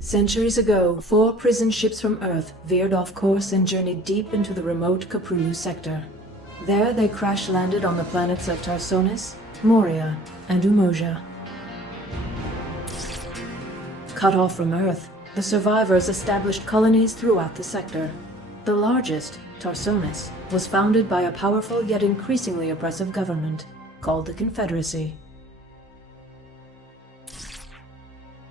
Centuries ago, 4 prison ships from Earth veered off course and journeyed deep into the remote Caprulu sector. There they crash-landed on the planets of Tarsonis, Moria, and Umoja. Cut off from Earth, the survivors established colonies throughout the sector. The largest, Tarsonis, was founded by a powerful yet increasingly oppressive government called the Confederacy.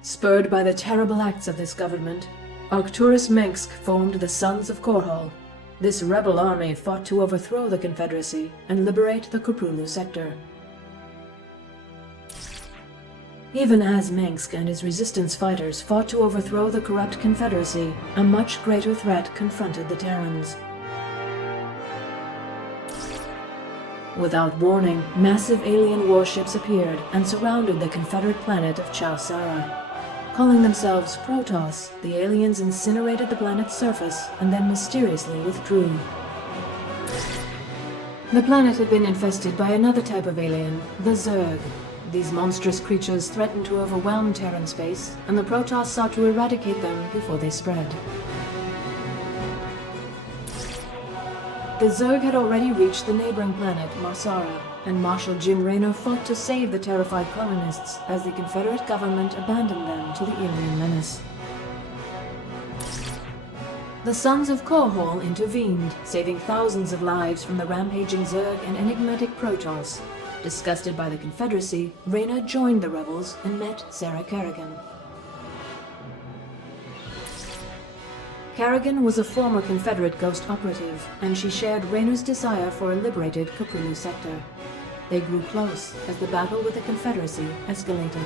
Spurred by the terrible acts of this government, Arcturus Mengsk formed the Sons of Korhal. This rebel army fought to overthrow the Confederacy and liberate the Caprulu sector. Even as Mengsk and his resistance fighters fought to overthrow the corrupt Confederacy, a much greater threat confronted the Terrans. Without warning, massive alien warships appeared and surrounded the Confederate planet of Chau-Sara. Calling themselves Protoss, the aliens incinerated the planet's surface and then mysteriously withdrew. The planet had been infested by another type of alien, the Zerg. These monstrous creatures threatened to overwhelm Terran space, and the Protoss sought to eradicate them before they spread. The Zerg had already reached the neighboring planet, Marsara, and Marshal Jim Raynor fought to save the terrified colonists as the Confederate government abandoned them to the alien menace. The Sons of Korhal intervened, saving thousands of lives from the rampaging Zerg and enigmatic Protoss. Disgusted by the Confederacy, Raynor joined the rebels and met Sarah Kerrigan. Kerrigan was a former Confederate ghost operative, and she shared Raynor's desire for a liberated Caprulu sector. They grew close as the battle with the Confederacy escalated.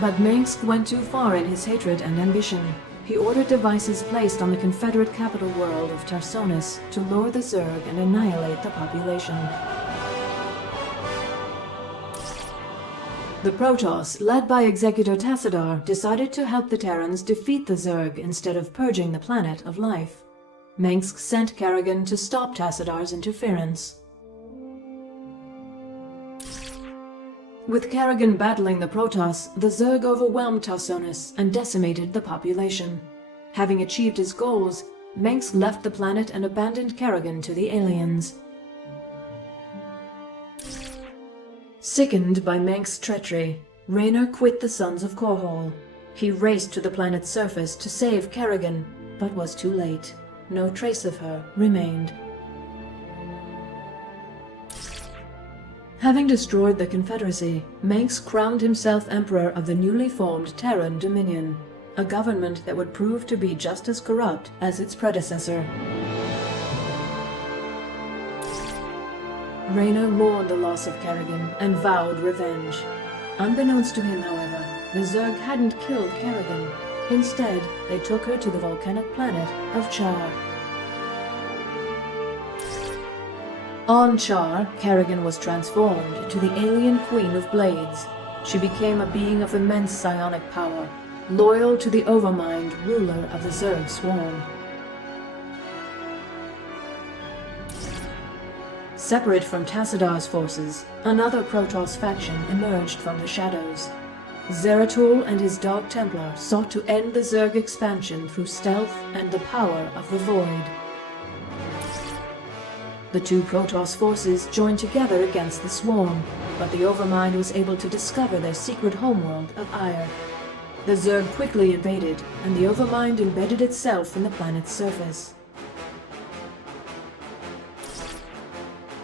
But Mengsk went too far in his hatred and ambition. He ordered devices placed on the Confederate capital world of Tarsonis to lure the Zerg and annihilate the population. The Protoss, led by Executor Tassadar, decided to help the Terrans defeat the Zerg instead of purging the planet of life. Mengsk sent Kerrigan to stop Tassadar's interference. With Kerrigan battling the Protoss, the Zerg overwhelmed Tarsonis and decimated the population. Having achieved his goals, Mengsk left the planet and abandoned Kerrigan to the aliens. Sickened by Mengsk's treachery, Raynor quit the Sons of Korhal. He raced to the planet's surface to save Kerrigan, but was too late. No trace of her remained. Having destroyed the Confederacy, Mengsk crowned himself Emperor of the newly formed Terran Dominion, a government that would prove to be just as corrupt as its predecessor. Raynor mourned the loss of Kerrigan and vowed revenge. Unbeknownst to him, however, the Zerg hadn't killed Kerrigan. Instead, they took her to the volcanic planet of Char. On Char, Kerrigan was transformed to the alien Queen of Blades. She became a being of immense psionic power, loyal to the Overmind, ruler of the Zerg swarm. Separate from Tassadar's forces, another Protoss faction emerged from the shadows. Zeratul and his Dog Templar sought to end the Zerg expansion through stealth and the power of the Void. The two Protoss forces joined together against the swarm, but the Overmind was able to discover their secret homeworld of Ire. The Zerg quickly invaded, and the Overmind embedded itself in the planet's surface.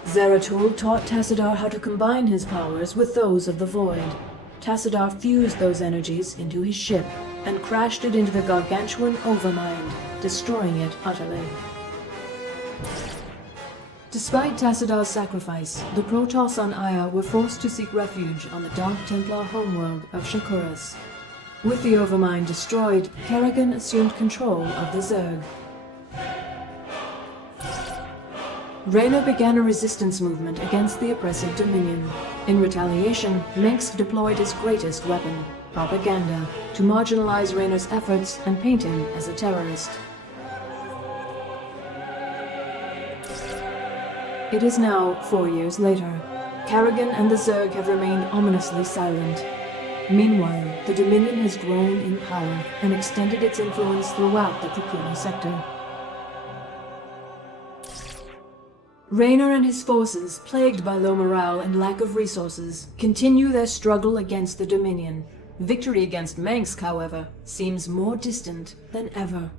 Zeratul taught Tassadar how to combine his powers with those of the Void. Tassadar fused those energies into his ship and crashed it into the gargantuan Overmind, destroying it utterly. Despite Tassadar's sacrifice, the Protoss on Aya were forced to seek refuge on the Dark Templar homeworld of Shakuras. With the Overmind destroyed, Kerrigan assumed control of the Zerg. Raynor began a resistance movement against the oppressive Dominion. In retaliation, Mengsk deployed his greatest weapon, propaganda, to marginalize Raynor's efforts and paint him as a terrorist. It is now 4 years later. Kerrigan and the Zerg have remained ominously silent. Meanwhile, the Dominion has grown in power and extended its influence throughout the Kukuna sector. Raynor and his forces, plagued by low morale and lack of resources, continue their struggle against the Dominion. Victory against Mengsk, however, seems more distant than ever.